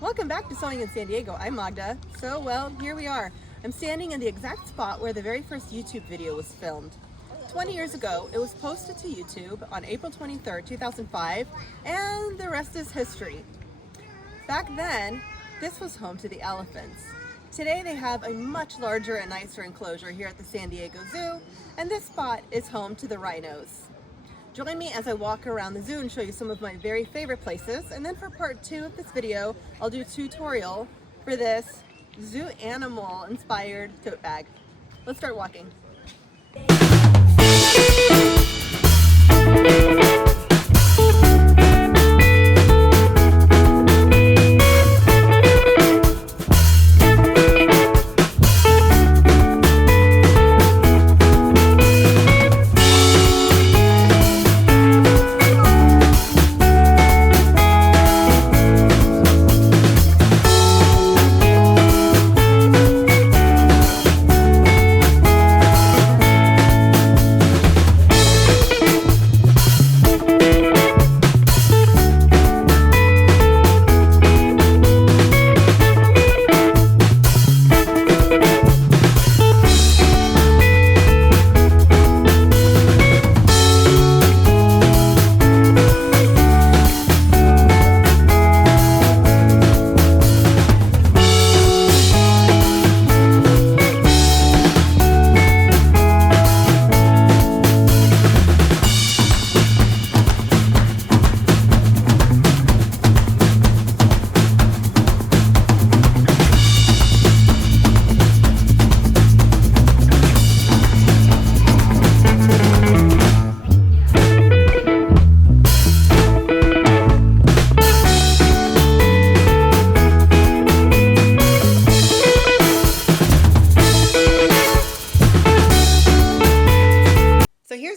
Welcome back to Sewing in San Diego. I'm Magda. So, well, here we are. I'm standing in the exact spot where the very first YouTube video was filmed. 20 years ago, it was posted to YouTube on April 23rd, 2005, and the rest is history. Back then, this was home to the elephants. Today they have a much larger and nicer enclosure here at the San Diego Zoo, and this spot is home to the rhinos. Join me as I walk around the zoo and show you some of my very favorite places, and then for part 2 of this video, I'll do a tutorial for this zoo animal inspired tote bag. Let's start walking.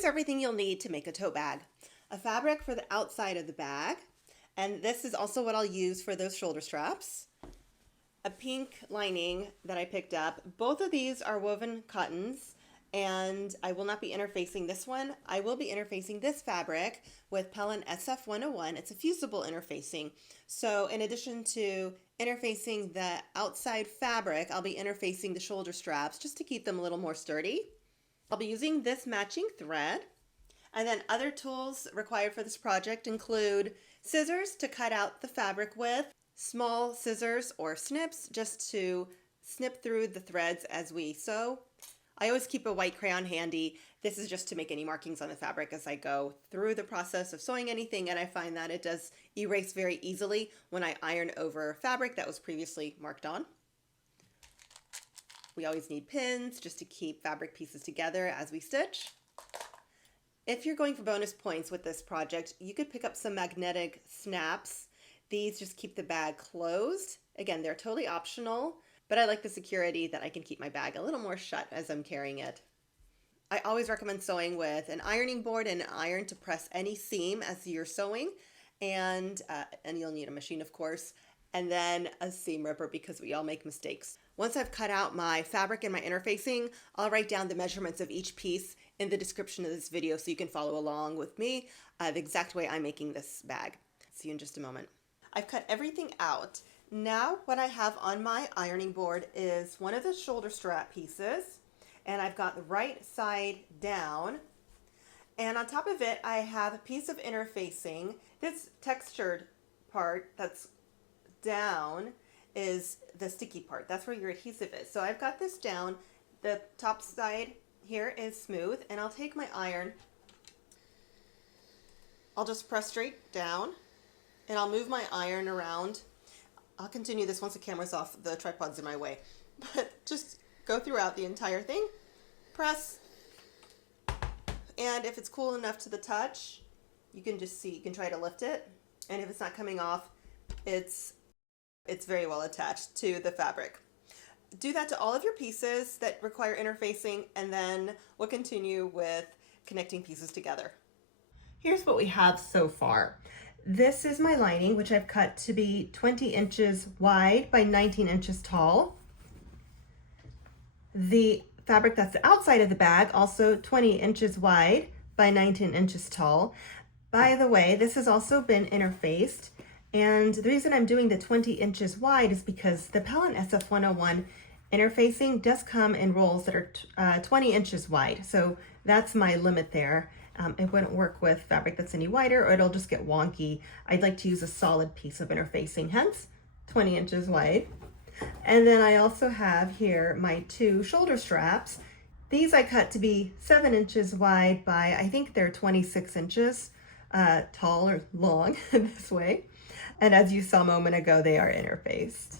Everything you'll need to make a tote bag. A fabric for the outside of the bag, and this is also what I'll use for those shoulder straps. A pink lining that I picked up. Both of these are woven cottons, and I will not be interfacing this one. I will be interfacing this fabric with Pellon SF101. It's a fusible interfacing. So in addition to interfacing the outside fabric, I'll be interfacing the shoulder straps just to keep them a little more sturdy. I'll be using this matching thread, and then other tools required for this project include scissors to cut out the fabric with, small scissors or snips just to snip through the threads as we sew. I always keep a white crayon handy. This is just to make any markings on the fabric as I go through the process of sewing anything, and I find that it does erase very easily when I iron over fabric that was previously marked on. We always need pins just to keep fabric pieces together as we stitch. If you're going for bonus points with this project, you could pick up some magnetic snaps. These just keep the bag closed. Again, they're totally optional, but I like the security that I can keep my bag a little more shut as I'm carrying it. I always recommend sewing with an ironing board and an iron to press any seam as you're sewing, and you'll need a machine, of course, and then a seam ripper because we all make mistakes. Once I've cut out my fabric and my interfacing, I'll write down the measurements of each piece in the description of this video so you can follow along with me the exact way I'm making this bag. See you in just a moment. I've cut everything out. Now what I have on my ironing board is one of the shoulder strap pieces, and I've got the right side down, and on top of it I have a piece of interfacing. This textured part that's down is the sticky part. That's where your adhesive is. So I've got this down. The top side here is smooth, and I'll take my iron. I'll just press straight down, and I'll move my iron around. I'll continue this once the camera's off. The tripod's in my way. But just go throughout the entire thing. Press. And if it's cool enough to the touch, you can just see, you can try to lift it. And if it's not coming off, it's very well attached to the fabric. Do that to all of your pieces that require interfacing, and then we'll continue with connecting pieces together. Here's what we have so far. This is my lining, which I've cut to be 20 inches wide by 19 inches tall. The fabric that's the outside of the bag, also 20 inches wide by 19 inches tall. By the way, this has also been interfaced, And the reason I'm doing the 20 inches wide is because the Pellon SF101 interfacing does come in rolls that are 20 inches wide. So that's my limit there. It wouldn't work with fabric that's any wider, or it'll just get wonky. I'd like to use a solid piece of interfacing, hence 20 inches wide. And then I also have here my 2 shoulder straps. These I cut to be 7 inches wide by, I think they're 26 inches tall or long this way. And as you saw a moment ago, they are interfaced.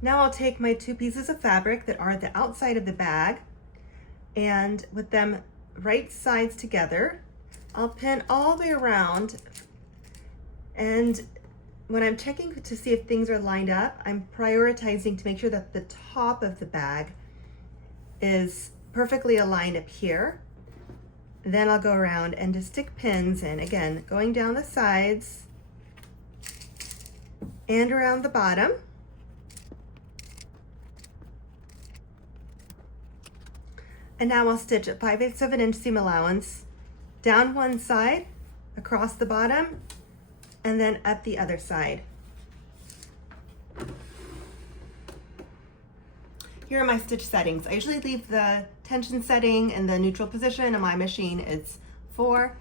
Now I'll take my 2 pieces of fabric that are at the outside of the bag, and with them right sides together, I'll pin all the way around. And when I'm checking to see if things are lined up, I'm prioritizing to make sure that the top of the bag is perfectly aligned up here. Then I'll go around and just stick pins in, again, going down the sides and around the bottom. And now I'll stitch a 5/8 of an inch seam allowance down one side, across the bottom, and then up the other side. Here are my stitch settings. I usually leave the tension setting in the neutral position. On my machine, it's 4.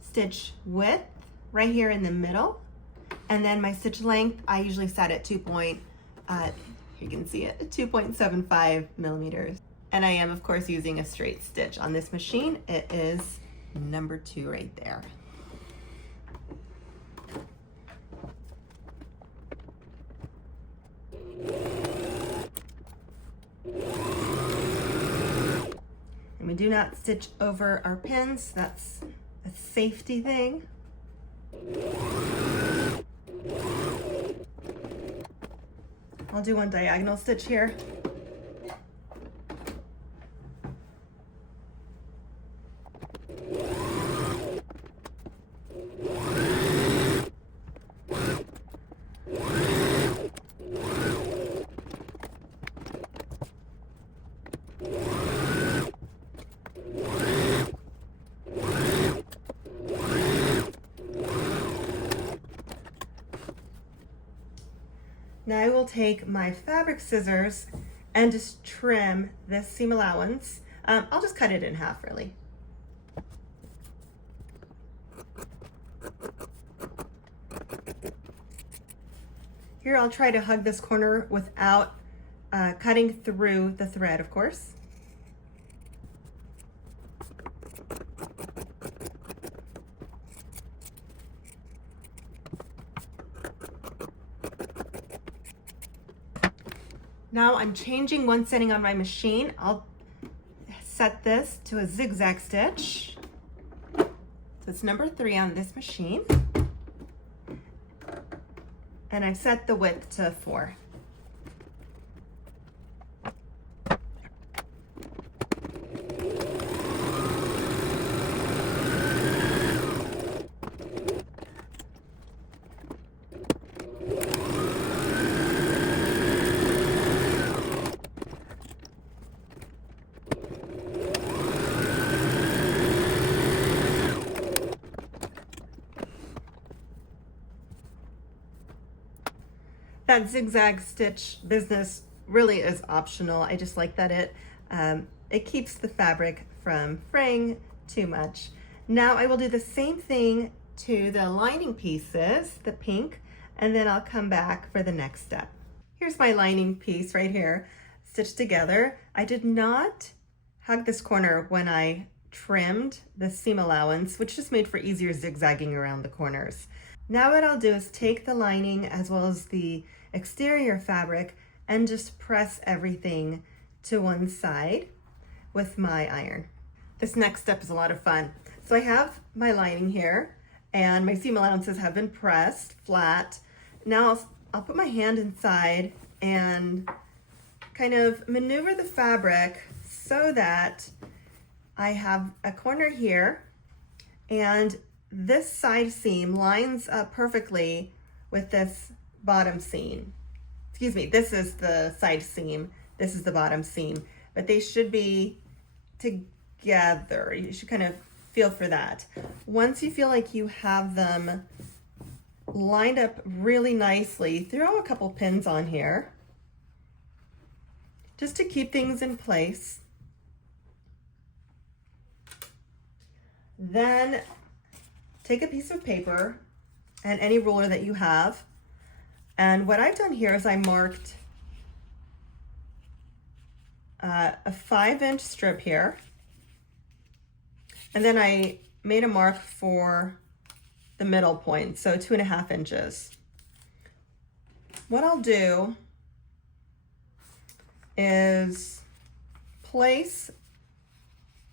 Stitch width right here in the middle. And then my stitch length, I usually set at you can see it, 2.75 millimeters. And I am, of course, using a straight stitch on this machine. It is number 2 right there. And we do not stitch over our pins. That's a safety thing. I'll do one diagonal stitch here. Now I will take my fabric scissors and just trim this seam allowance. I'll just cut it in half, really. Here I'll try to hug this corner without cutting through the thread, of course. Now I'm changing one setting on my machine. I'll set this to a zigzag stitch. So it's number 3 on this machine. And I've set the width to 4. That zigzag stitch business really is optional. I just like that it keeps the fabric from fraying too much. Now I will do the same thing to the lining pieces, the pink, and then I'll come back for the next step. Here's my lining piece right here, stitched together. I did not hug this corner when I trimmed the seam allowance, which just made for easier zigzagging around the corners. Now what I'll do is take the lining as well as the exterior fabric and just press everything to one side with my iron. This next step is a lot of fun. So I have my lining here and my seam allowances have been pressed flat. Now I'll put my hand inside and kind of maneuver the fabric so that I have a corner here, and this side seam lines up perfectly with this bottom seam. Excuse me, this is the side seam, this is the bottom seam, but they should be together. You should kind of feel for that. Once you feel like you have them lined up really nicely. Throw a couple pins on here just to keep things in place. Then take a piece of paper and any ruler that you have. And what I've done here is I marked a 5-inch strip here. And then I made a mark for the middle point, so 2.5 inches. What I'll do is place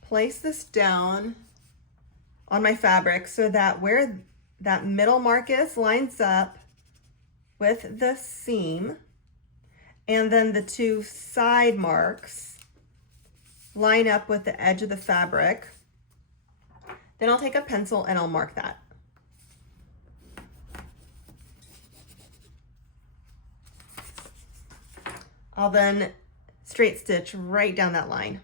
this down on my fabric so that where that middle mark is lines up with the seam, and then the 2 side marks line up with the edge of the fabric. Then I'll take a pencil and I'll mark that. I'll then straight stitch right down that line.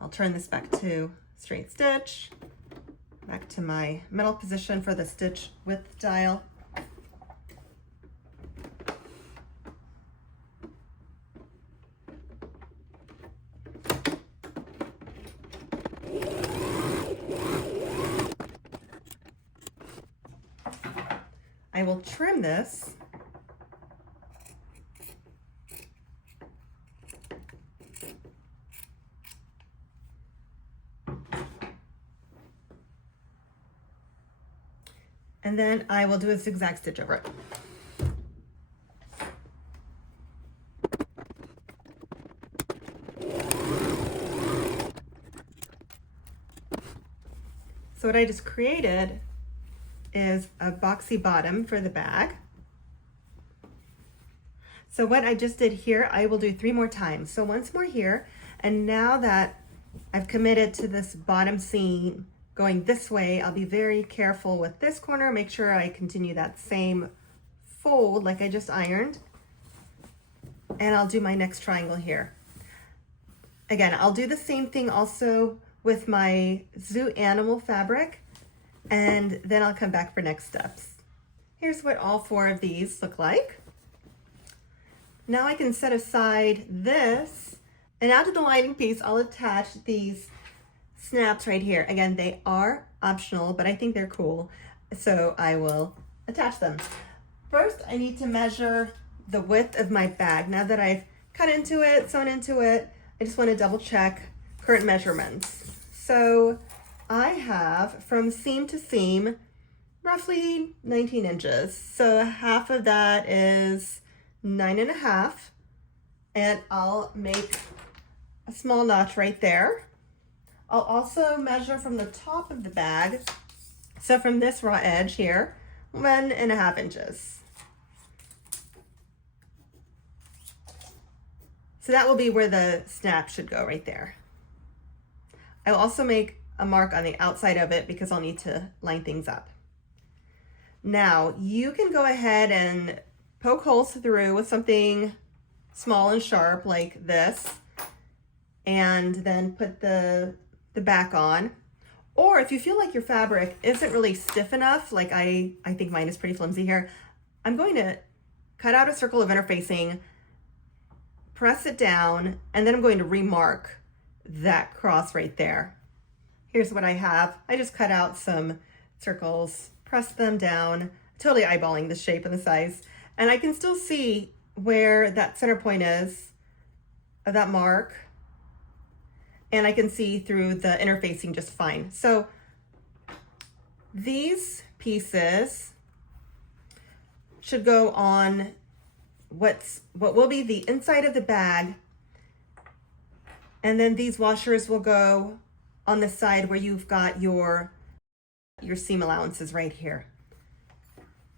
I'll turn this back to straight stitch, back to my middle position for the stitch width dial. I will trim this. And then I will do a zigzag stitch over it. So what I just created is a boxy bottom for the bag. So what I just did here, I will do 3 more times. So once more here, and now that I've committed to this bottom seam going this way, I'll be very careful with this corner, make sure I continue that same fold like I just ironed, and I'll do my next triangle here. Again, I'll do the same thing also with my zoo animal fabric, and then I'll come back for next steps. Here's what all 4 of these look like. Now I can set aside this, and out of the lining piece, I'll attach these snaps right here. Again, they are optional, but I think they're cool, so I will attach them. First, I need to measure the width of my bag. Now that I've cut into it, sewn into it, I just want to double check current measurements. So I have from seam to seam roughly 19 inches. So half of that is 9.5, and I'll make a small notch right there. I'll also measure from the top of the bag. So from this raw edge here, 1.5 inches. So that will be where the snap should go right there. I'll also make a mark on the outside of it because I'll need to line things up. Now you can go ahead and poke holes through with something small and sharp like this, and then put the back on. Or if you feel like your fabric isn't really stiff enough, like I think mine is pretty flimsy here, I'm going to cut out a circle of interfacing, press it down, and then I'm going to remark that cross right there. Here's what I have. I just cut out some circles, pressed them down, totally eyeballing the shape and the size, and I can still see where that center point is of that mark, and I can see through the interfacing just fine. So these pieces should go on what will be the inside of the bag, and then these washers will go on the side where you've got your seam allowances right here.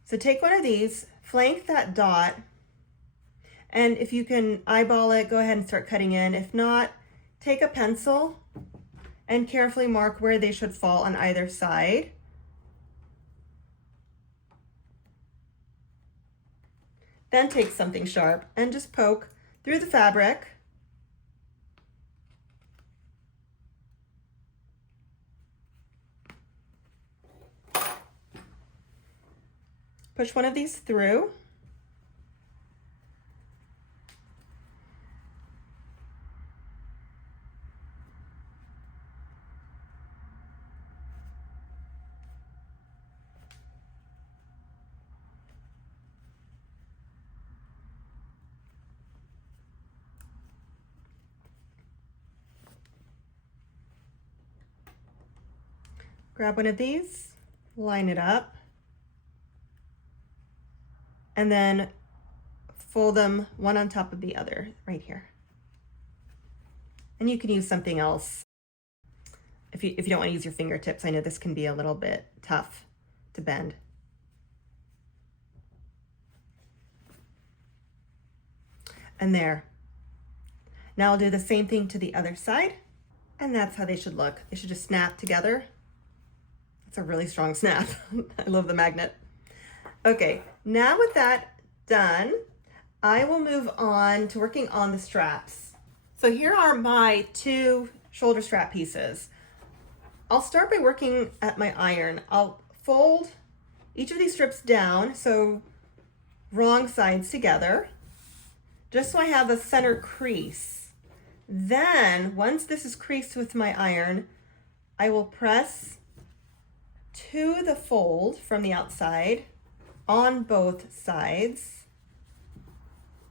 So take one of these, flank that dot, and if you can eyeball it, go ahead and start cutting in. If not, take a pencil and carefully mark where they should fall on either side. Then take something sharp and just poke through the fabric. push one of these through. Grab one of these, line it up, and then fold them one on top of the other right here. And you can use something else if you don't want to use your fingertips. I know this can be a little bit tough to bend. And there. Now I'll do the same thing to the other side, and that's how they should look. They should just snap together. It's a really strong snap. I love the magnet. Okay, now with that done, I will move on to working on the straps. So here are my 2 shoulder strap pieces. I'll start by working at my iron. I'll fold each of these strips down, so wrong sides together, just so I have a center crease. Then, once this is creased with my iron, I will press to the fold from the outside on both sides.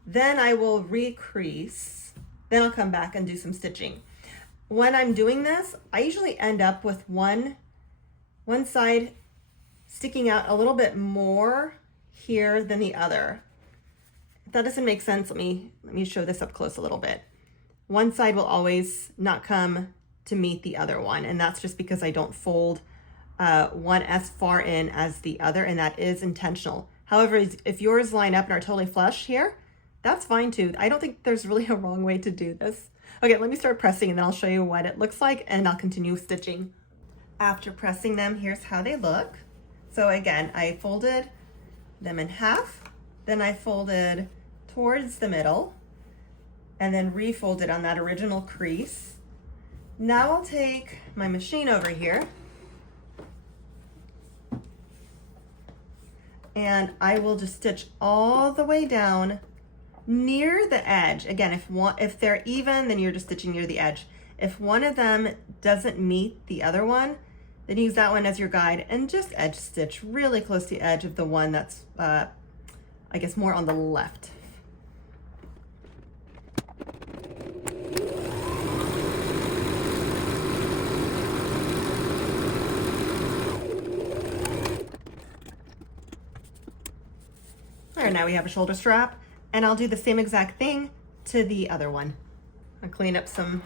Then I will recrease. Then I'll come back and do some stitching. When I'm doing this, I usually end up with one side sticking out a little bit more here than the other. If that doesn't make sense, let me show this up close a little bit. One side will always not come to meet the other one, and that's just because I don't fold one as far in as the other, and that is intentional. However, if yours line up and are totally flush here, that's fine too. I don't think there's really a wrong way to do this. Okay, let me start pressing and then I'll show you what it looks like, and I'll continue stitching. After pressing them, here's how they look. So again, I folded them in half, then I folded towards the middle, and then refolded on that original crease. Now I'll take my machine over here, and I will just stitch all the way down near the edge. Again, if they're even, then you're just stitching near the edge. If one of them doesn't meet the other one, then use that one as your guide and just edge stitch really close to the edge of the one that's, I guess, more on the left. There, now we have a shoulder strap, and I'll do the same exact thing to the other one. I'll clean up some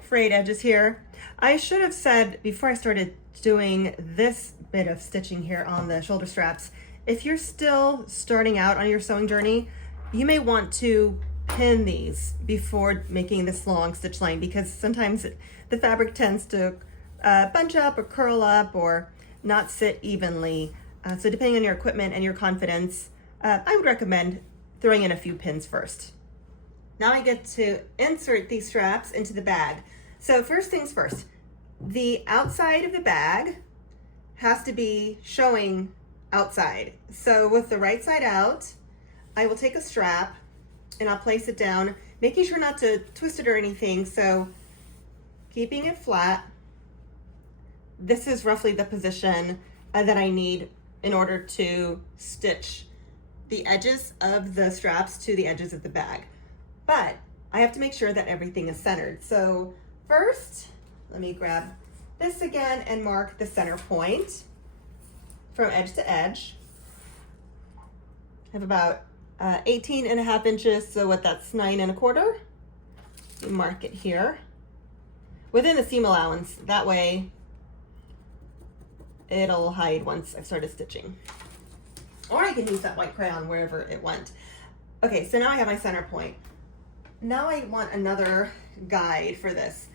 frayed edges here. I should have said before I started doing this bit of stitching here on the shoulder straps, if you're still starting out on your sewing journey, you may want to pin these before making this long stitch line, because sometimes the fabric tends to bunch up or curl up or not sit evenly. So depending on your equipment and your confidence, I would recommend throwing in a few pins first. Now I get to insert these straps into the bag. So first things first, the outside of the bag has to be showing outside. So with the right side out, I will take a strap and I'll place it down, making sure not to twist it or anything. So keeping it flat. This is roughly the position that I need in order to stitch the edges of the straps to the edges of the bag. But I have to make sure that everything is centered. So first, let me grab this again and mark the center point from edge to edge. I have about 18.5 inches, so what, that's 9 1/4. You mark it here within the seam allowance. That way it'll hide once I've started stitching. Or I can use that white crayon wherever it went. Okay, so now I have my center point. Now I want another guide for this.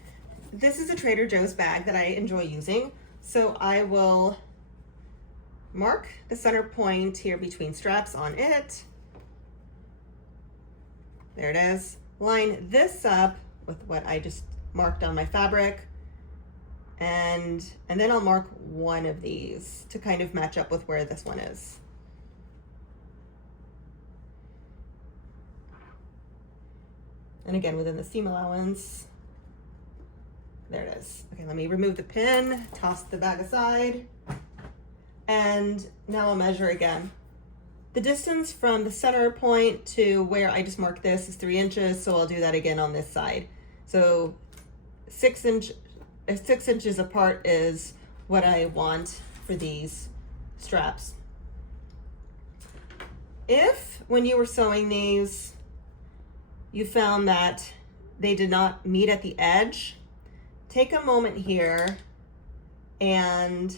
This is a Trader Joe's bag that I enjoy using. So I will mark the center point here between straps on it. There it is. Line this up with what I just marked on my fabric. And then I'll mark one of these to kind of match up with where this one is. And again, within the seam allowance. There it is. Okay, let me remove the pin, toss the bag aside, and now I'll measure again. The distance from the center point to where I just marked this is 3 inches, so I'll do that again on this side. So 6 inches apart is what I want for these straps. If, when you were sewing these, you found that they did not meet at the edge, take a moment here and,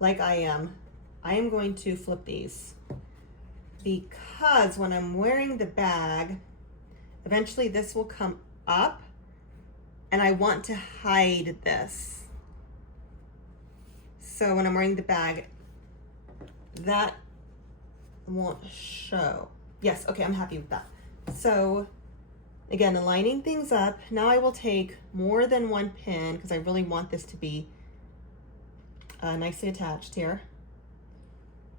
like I am going to flip these, because when I'm wearing the bag, eventually this will come up and I want to hide this. So when I'm wearing the bag, that won't show. Yes, okay, I'm happy with that. So again, aligning things up. Now I will take more than one pin because I really want this to be nicely attached here.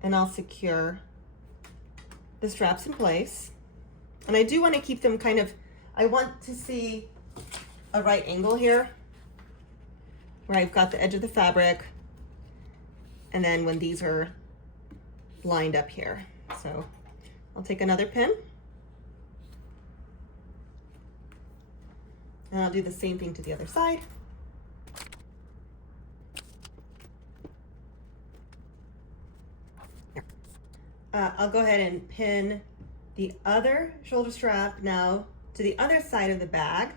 And I'll secure the straps in place. And I do want to keep them kind of, I want to see a right angle here where I've got the edge of the fabric and then when these are lined up here. So I'll take another pin and I'll do the same thing to the other side. I'll go ahead and pin the other shoulder strap now to the other side of the bag,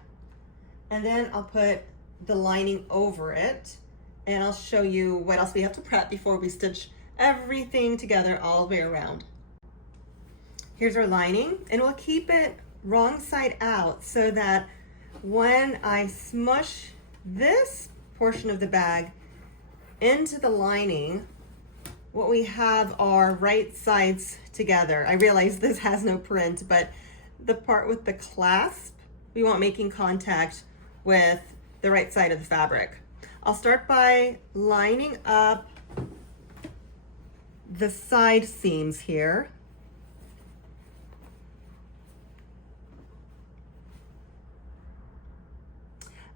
and then I'll put the lining over it, and I'll show you what else we have to prep before we stitch everything together all the way around. Here's our lining, and we'll keep it wrong side out so that when I smush this portion of the bag into the lining, what we have are right sides together. I realize this has no print, but the part with the clasp, we want making contact with the right side of the fabric. I'll start by lining up the side seams here.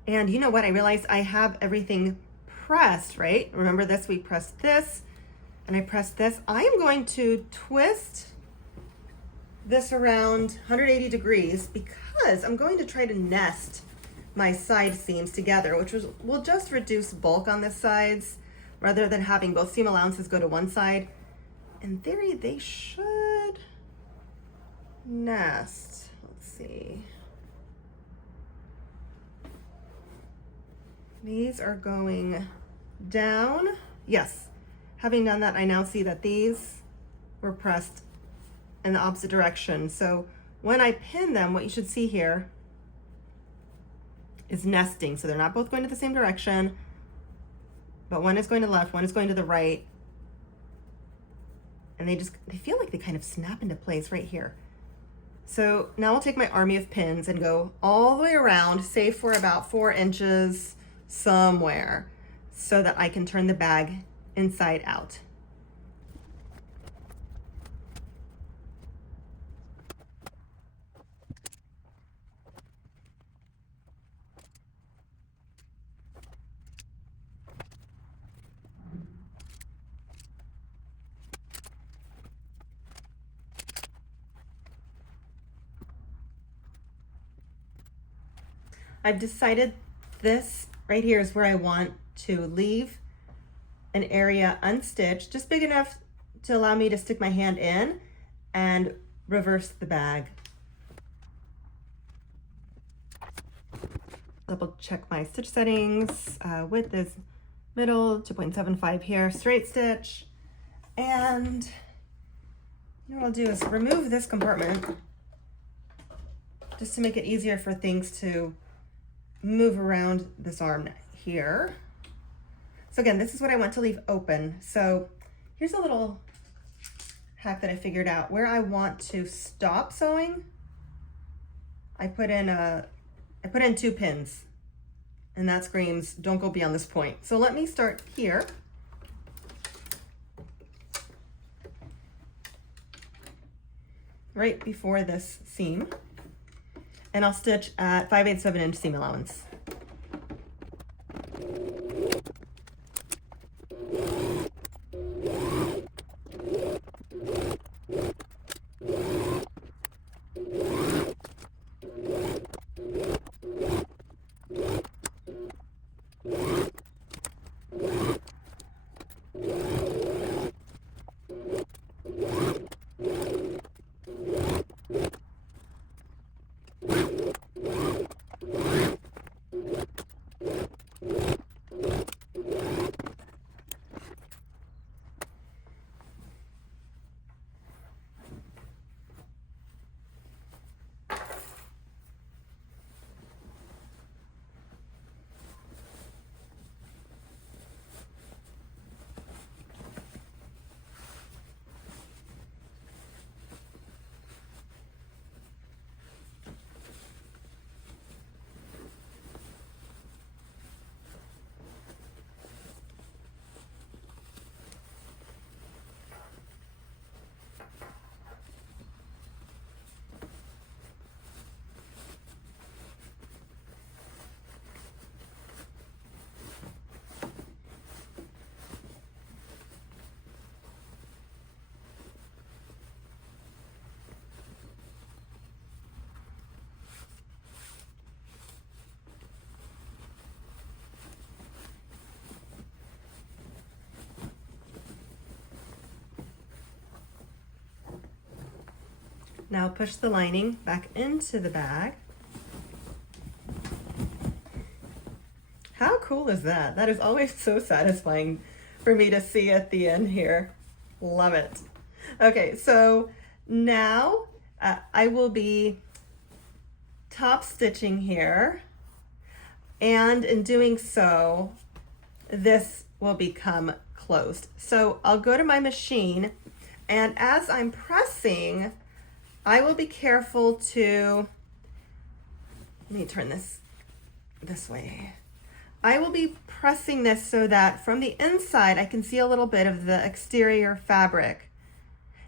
And you know what? I realized I have everything pressed, right? Remember this, we pressed this and I pressed this. I am going to twist this around 180 degrees because I'm going to try to nest my side seams together, which will just reduce bulk on the sides rather than having both seam allowances go to one side. In theory, they should nest. Let's see. These are going down. Yes. Having done that, I now see that these were pressed in the opposite direction. So when I pin them, what you should see here is nesting. So they're not both going to the same direction, but one is going to the left, one is going to the right. And they feel like they kind of snap into place right here. So now I'll take my army of pins and go all the way around, save for about 4 inches somewhere, so that I can turn the bag inside out. I've decided this right here is where I want to leave an area unstitched, just big enough to allow me to stick my hand in and reverse the bag. Double check my stitch settings. Width is middle, 2.75 here, straight stitch. And what I'll do is remove this compartment just to make it easier for things to move around this arm here. So again, this is what I want to leave open. So here's a little hack that I figured out. Where I want to stop sewing, I put in 2 pins, and that screams, don't go beyond this point. So let me start here. Right before this seam. and I'll stitch at 5/8 of an inch seam allowance. Now push the lining back into the bag. How cool is that? That is always so satisfying for me to see at the end here. Love it. Okay, so now I will be top stitching here, and in doing so, this will become closed. So I'll go to my machine, and as I'm pressing, I will be careful to, let me turn this way. I will be pressing this so that from the inside I can see a little bit of the exterior fabric.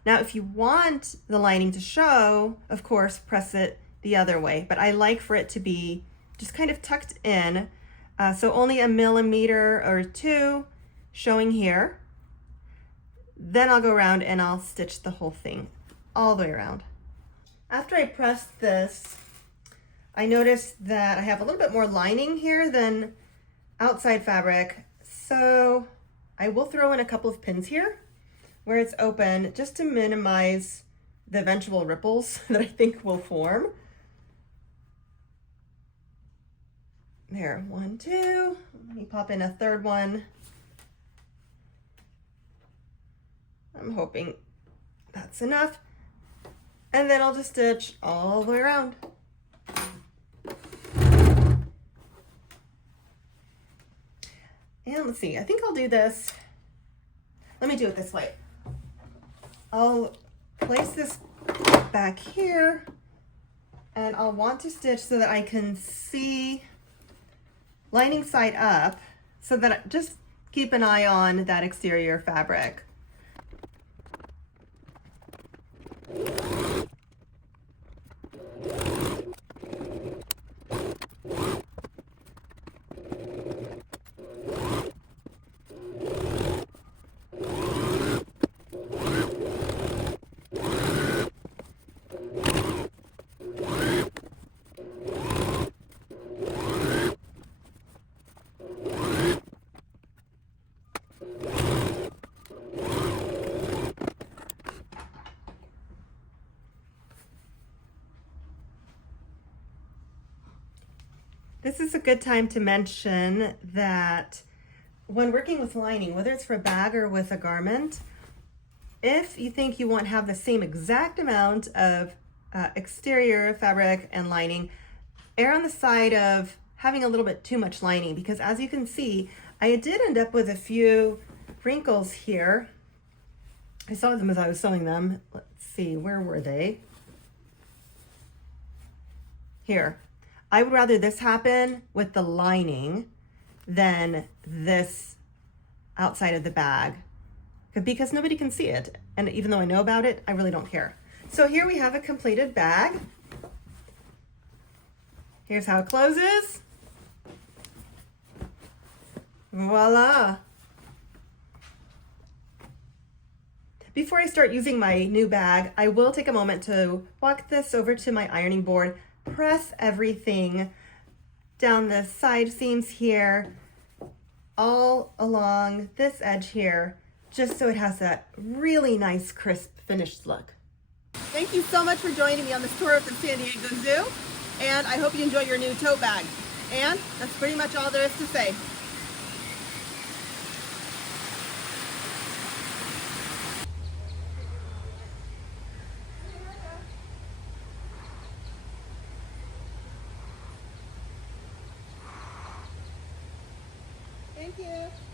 Now, if you want the lining to show, of course, press it the other way, but I like for it to be just kind of tucked in, so only 1 millimeter or 2 showing here. Then I'll go around and I'll stitch the whole thing all the way around. After I press this, I noticed that I have a little bit more lining here than outside fabric, so I will throw in a couple of pins here where it's open just to minimize the eventual ripples that I think will form. There, 1, 2, let me pop in a third one. I'm hoping that's enough. And then I'll just stitch all the way around. And let's see, I think I'll do this. Let me do it this way. I'll place this back here, and I'll want to stitch so that I can see lining side up, so that I just keep an eye on that exterior fabric. This is a good time to mention that when working with lining, whether it's for a bag or with a garment, if you think you won't have the same exact amount of exterior fabric and lining, err on the side of having a little bit too much lining, because as you can see, I did end up with a few wrinkles here. I saw them as I was sewing them. Let's see, where were they? Here. I would rather this happen with the lining than this outside of the bag, because nobody can see it. And even though I know about it, I really don't care. So here we have a completed bag. Here's how it closes. Voila. Before I start using my new bag, I will take a moment to walk this over to my ironing board, press everything down the side seams here, all along this edge here, just so it has that really nice crisp finished look. Thank you so much for joining me on this tour of the San Diego Zoo, and I hope you enjoy your new tote bag. And that's pretty much all there is to say. Thank you.